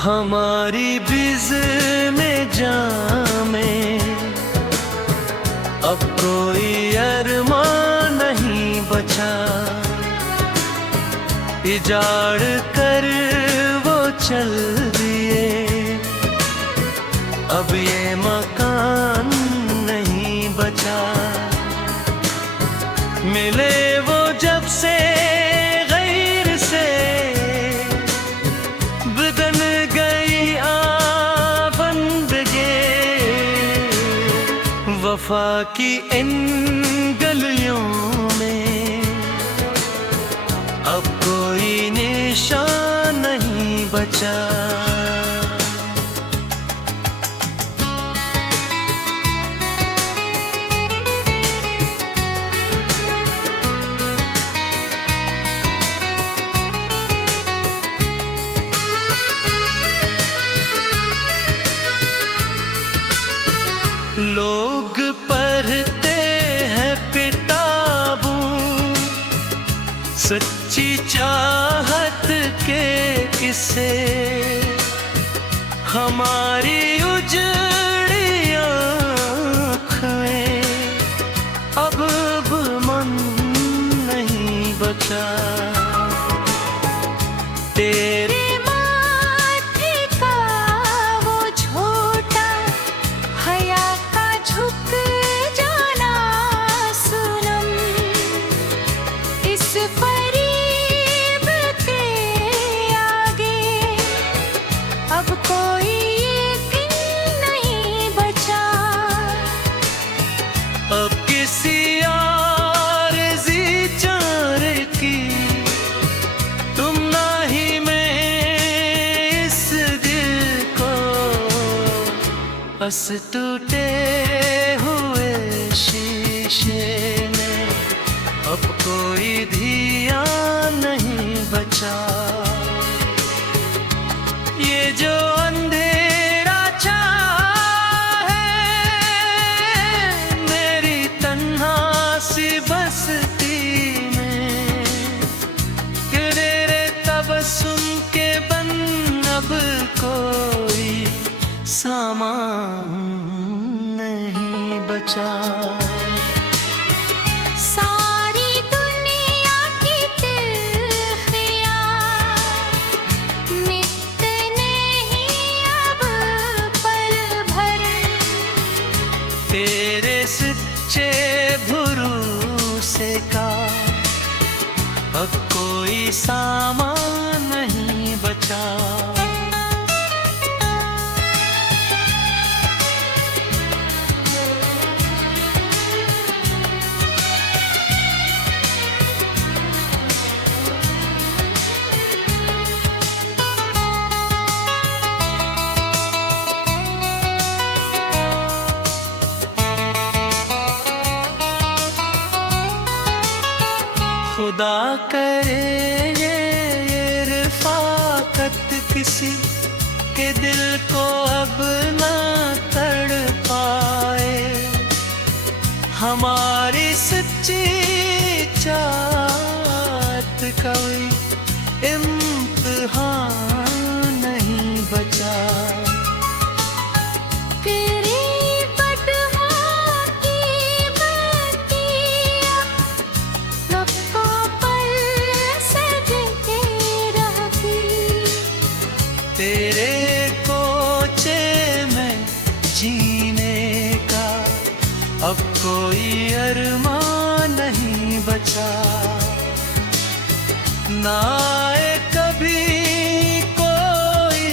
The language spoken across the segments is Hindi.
हमारी बिज़ में जामे अब कोई अरमान नहीं बचा। इजाड़ कर वो चल दिए, अब ये मकान नहीं बचा। मिले वो जब से गैर से, बदल गई बंदगे। वफा की इन गलियों में अब कोई निशान नहीं बचा। लोग पढ़ते हैं किताबों सच्ची चाहत के किस्से। हमारी उजड़ी आँखें अब मन नहीं बचा। तेरे अब किसी आरज़ी चारे की तुम ना ही मैं इस दिल को। बस टूटे हुए शीशे में अब कोई दिया नहीं बचा। ये जो अंधेरा छाया सी बस्ती में, तेरे तबस्सुम के बन अब कोई सामान नहीं बचा। सारी दुनिया की तिल्फियाँ मिटने ही अब पल भर। तेरे सच्चे भरोसे का अब कोई सामान नहीं बचा। खुदा करे ये रफ़ाकत किसी के दिल को अब ना तड़पाए। हमारी सच्ची चाहत कोई इम्तिहान नहीं बचा। तेरे कोचे में जीने का अब कोई अरमान नहीं बचा। ना आए कभी कोई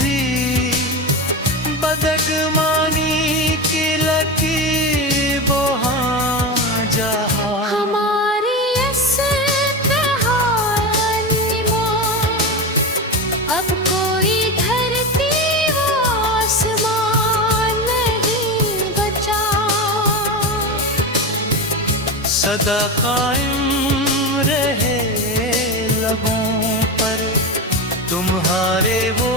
भी बदगमानी की लकीर वहाँ जहाँ। अब कोई धरती वो आसमान नहीं बचा। सदा कायम रहे लबों पर तुम्हारे वो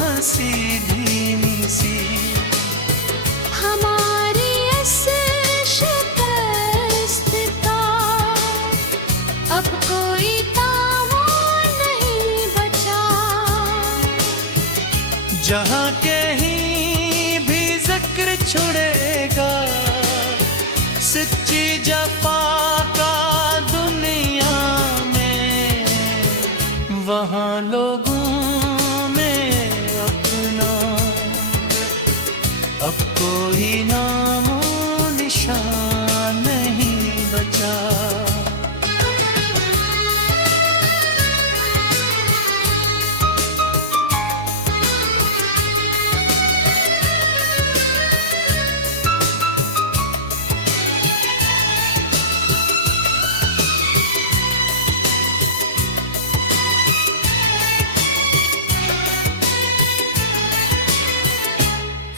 हंसी धीमी सी। हमारी इस शिकस्त का अब कोई तावान नहीं बचा। जहाँ कहीं भी जिक्र छुड़ेगा सच्ची जफा का दुनिया में, वहाँ लोगों में अपना अब कोई नामो निशान नहीं बचा।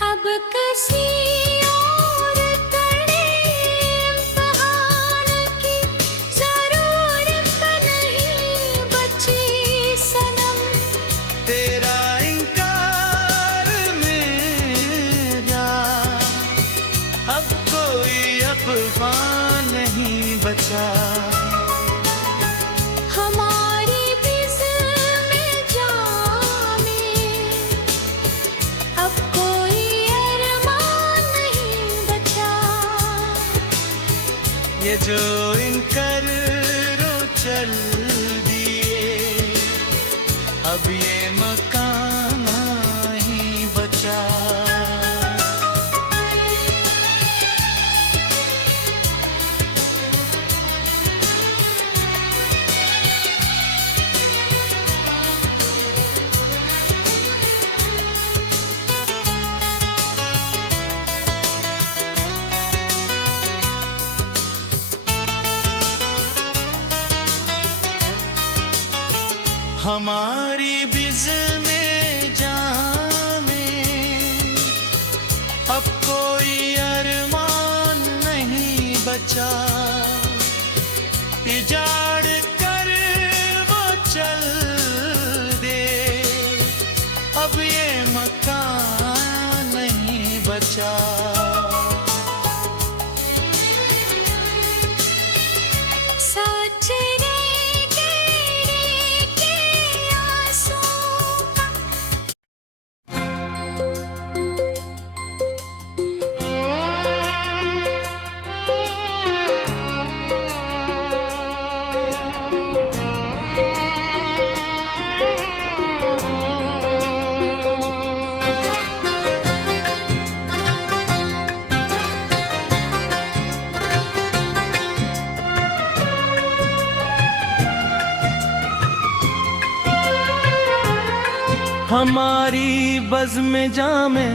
अब किसी और इम्तिहान की जरूरत नहीं बची सनम। तेरा इनकार मेरा अब कोई अफवाह नहीं बचा। हमारी बिज़्म में जामे अब कोई अरमान नहीं बचा। ये जो इनकार रो चल दिए अब ये मकान नहीं बचा। हमारी बिज़्म में जामे अब कोई अरमान नहीं बचा। इजाड़ कर वो चल दे अब ये मकान नहीं बचा। सच रे के आंसू का हमारी बज़्म में जामे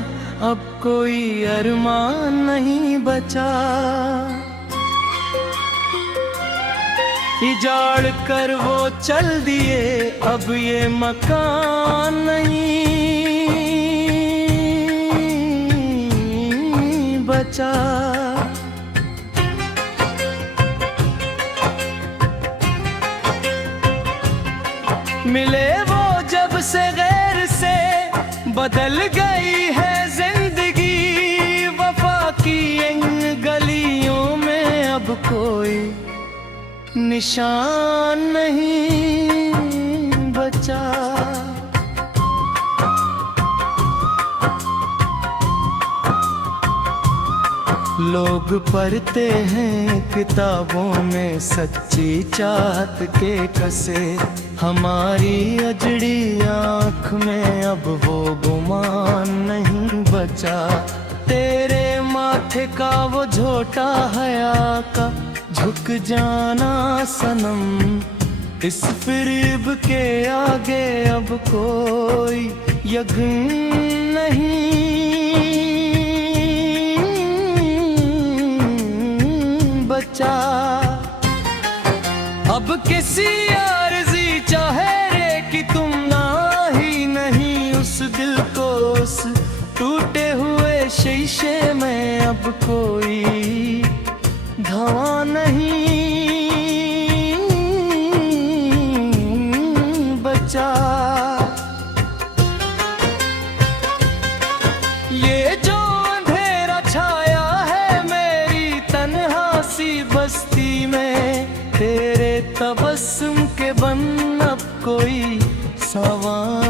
अब कोई अरमान नहीं बचा। इजाड़ कर वो चल दिए अब ये मकान नहीं बचा। मिले वो जब से गैर से बदल गई है जिंदगी। वफा की इन गलियों में अब कोई निशान नहीं बचा। लोग पढ़ते हैं किताबों में सच्ची चाहत के कसे। हमारी अजड़ी आँख में अब वो गुमान नहीं बचा। तेरे माथे का वो झोटा हया का झुक जाना सनम। इस फिरिब के आगे अब कोई यकीन नहीं बचा। अब किसी आरज़ी चेहरे की तुम ना ही नहीं उस दिल को उस टूटे हुए शीशे में अब कोई धवा नहीं बचा। ये जो अंधेरा छाया है मेरी तन्हा सी बस्ती में, तेरे तबस्सुम के बन अब कोई सवाल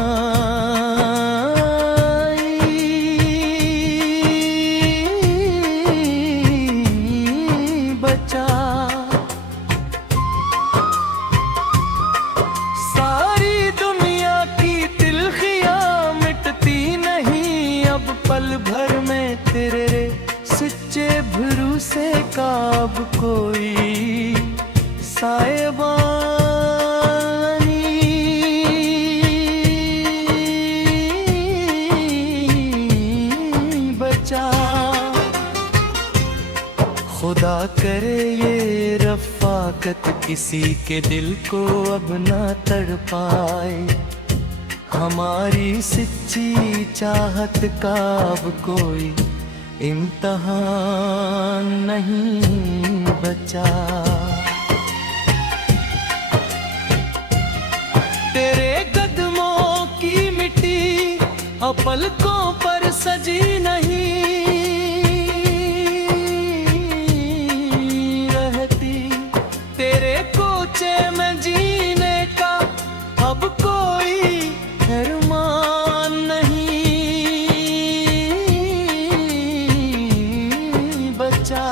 अब कोई साएबानी बचा। खुदा करे ये रफ़ाकत किसी के दिल को अब ना तड़पाए, हमारी सच्ची चाहत का अब कोई इम्तिहान नहीं बचा। तेरे कदमों की मिट्टी अब पलकों पर सजी नहीं रहती, तेरे कोचे में जीने का अब कोई अरमान नहीं बचा।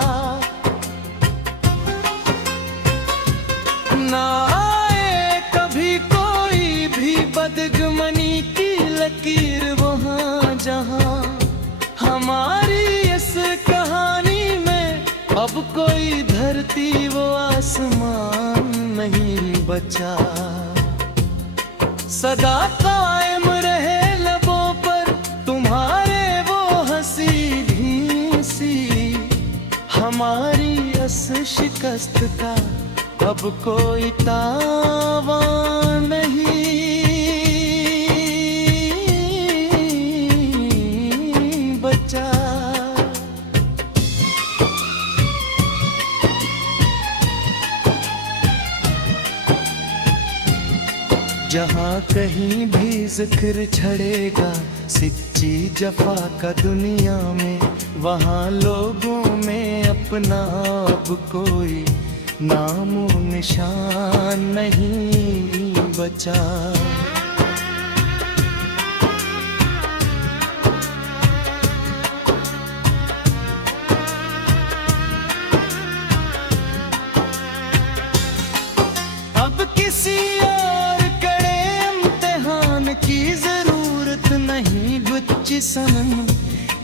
ना आए कभी कोई भी बदगमनी की लकीर वहाँ जहाँ हमारी इस कहानी में अब कोई धरती वो आसमान नहीं बचा। सदा कायम रहे लबों पर तुम्हारे वो हंसी ढींसी, हमारी इस शिकस्त का अब कोई तावान नहीं बचा। जहाँ कहीं भी जिक्र छड़ेगा सच्ची जफा का दुनिया में, वहाँ लोगों में अपना अब कोई नामो निशान नहीं बचा। अब किसी और कड़े इम्तिहान की जरूरत नहीं बच्ची सनम,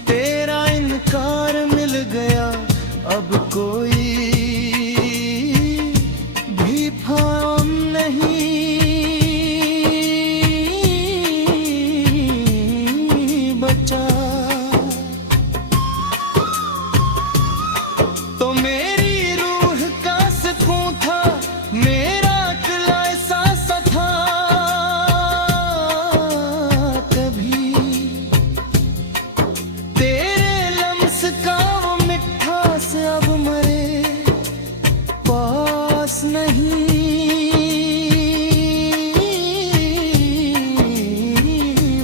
तेरा इनकार मिल गया अब कोई भी फाम नहीं बचा। तो मेरी रूह का सुकून था, मेरा अकेला एहसास था कभी, तेरे लम्स का वो मिठास अब मरे पास नहीं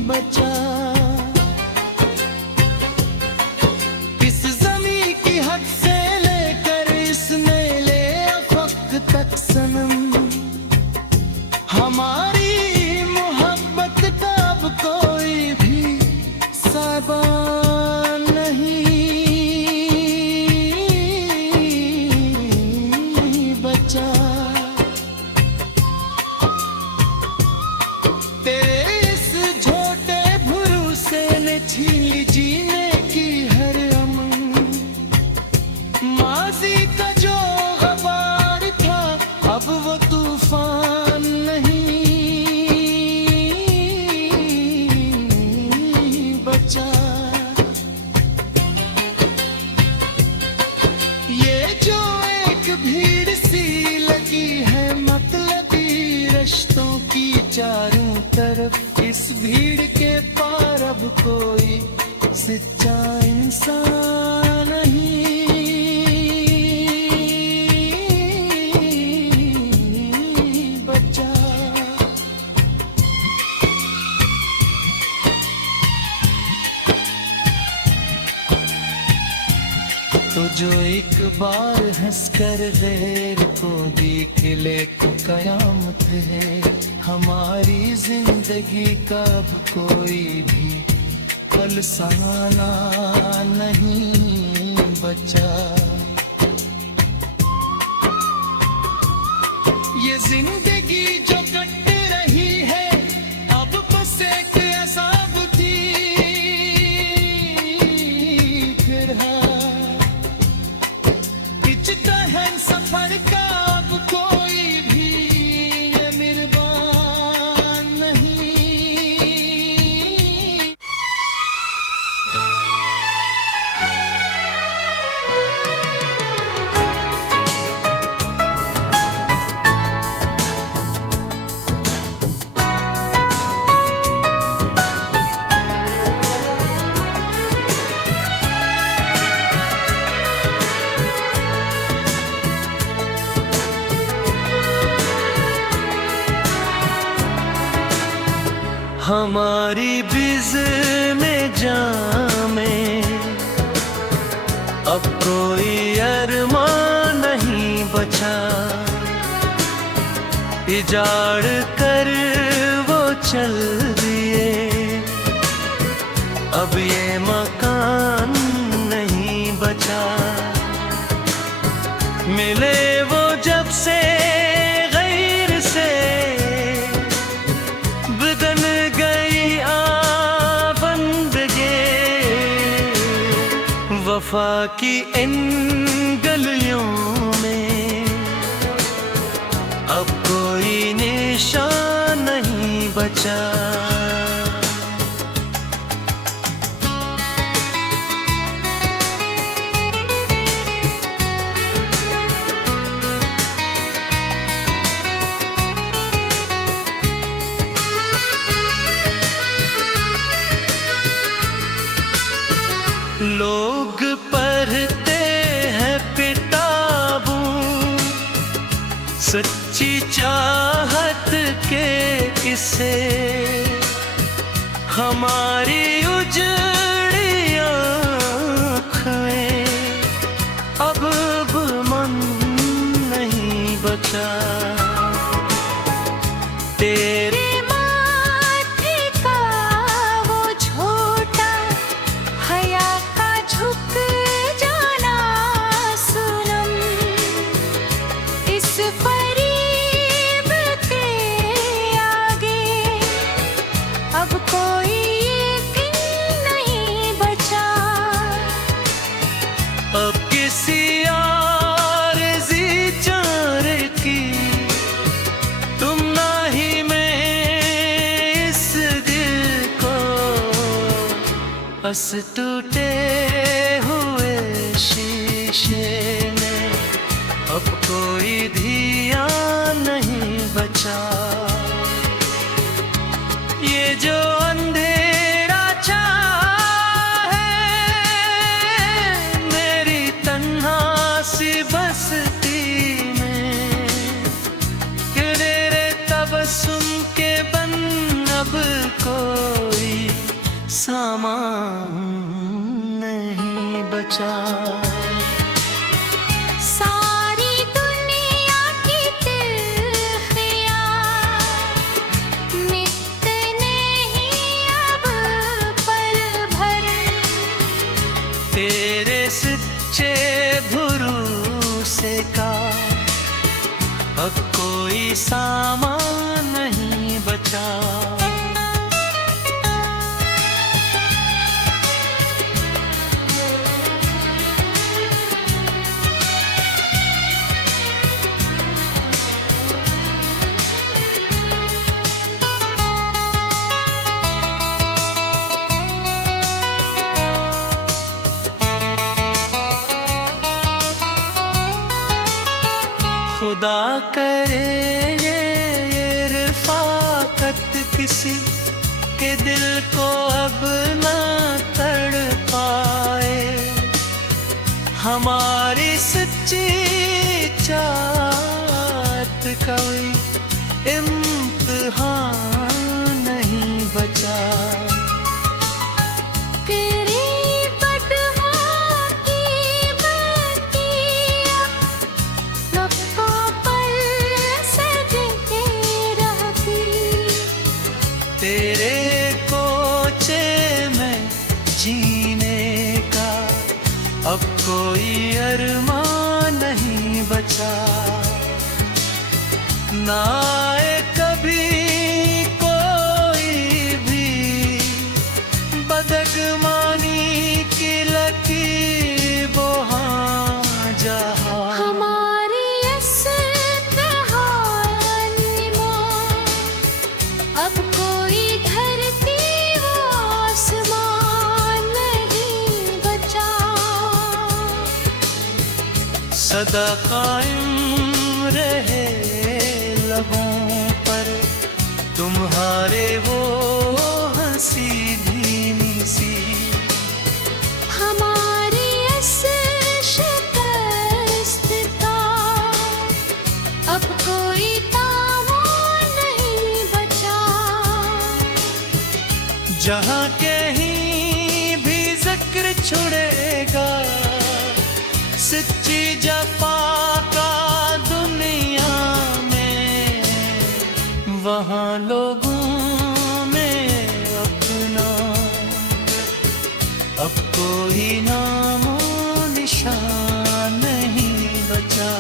बचा। इस ज़मीं की हद से लेकर इस मेले वक्त तक सनम, हमारी मोहब्बत का अब कोई भी साइबान नहीं बचा। तेरे इस झोटे भरोसे ने छीन ली जीने की हर अमन, माजी का जो गबार था अब वो तूफान नहीं बचा। ये जो एक भीड़ सी लगी है मतलबी रिश्तों की चारों तरफ, इस भीड़ के पार अब कोई सच्चा इंसान नहीं बचा। तो जो एक बार हंसकर गैर को देख ले तो कयामत है, हमारी जिंदगी का अब कोई भी फलसाना नहीं बचा। ये जिंदगी जो कट रही है अब बस एक अज़ाब थी, फिर हाँ जिस्म जामे, अब कोई अरमान नहीं बचा। इजाड़ कर वो चल दिए, अब ये मकान नहीं बचा। मिले वो जब से गैर से, बदल गई बंदगे। वफा की इन गलियों में अब कोई निशान नहीं बचा। लोग पढ़ते हैं किताबों, सच्ची चाहत के किस्से। हमारी उजड़ी आँखें अब मन नहीं बचा। तेरे अब किसी आरज़ी चारे की तुम ना ही मैं इस दिल को। बस टूटे हुए शीशे में अब कोई दिया नहीं बचा। ये जो अंधेरा छाया सी बस्ती में, तेरे तबस्सुम के बन अब कोई सामान नहीं बचा। सारी दुनिया की तिल्फियाँ मिटने ही अब पल भर। तेरे सच्चे भरोसे का अब कोई सामान नहीं बचा। खुदा करे ये रफ़ाकत किसी के दिल को अब ना तड़पाए। हमारी सच्ची चाहत कोई इम्तिहान नहीं बचा। तेरे कोचे में जीने का अब कोई अरमान नहीं बचा। ना आए कभी कोई भी बदगमानी की लकीर वहाँ जहाँ। हमारी इस कहानी में अब कोई धरती वो आसमान नहीं बचा। सदा कायम रहे लबों पर तुम्हारे वो हंसी धीमी सी। हमारी इस शिकस्त का अब कोई तावान नहीं बचा। जहाँ कहीं भी जिक्र छुड़ेगा सच्ची जफा का दुनिया में, वहाँ लोगों में अपना अब कोई नामो निशान नहीं बचा।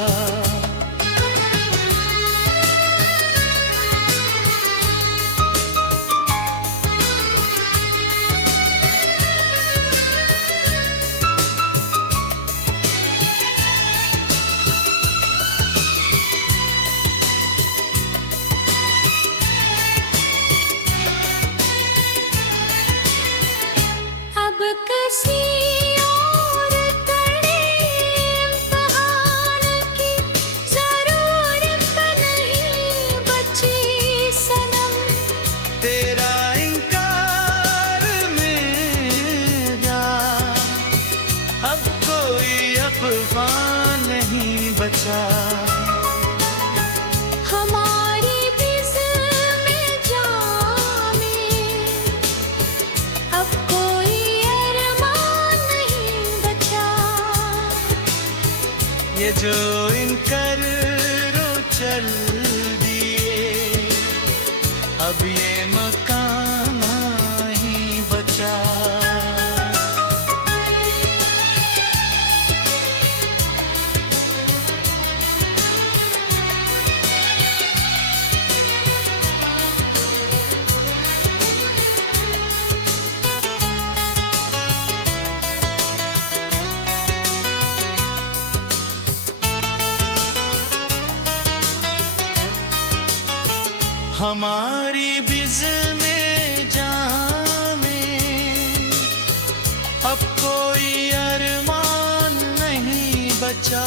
अब किसी और कड़े इम्तिहान की जरूरत नहीं बची सनम। तेरा इनकार मेरा अब कोई अफवाह नहीं बचा। हमारी बिज़्म में जामे अब कोई अरमान नहीं बचा। ये जो इनकर रो चल दिए अब ये मकान ही बचा। हमारी बिज़्म में जामे अब कोई अरमान नहीं बचा।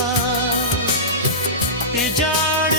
इजाड़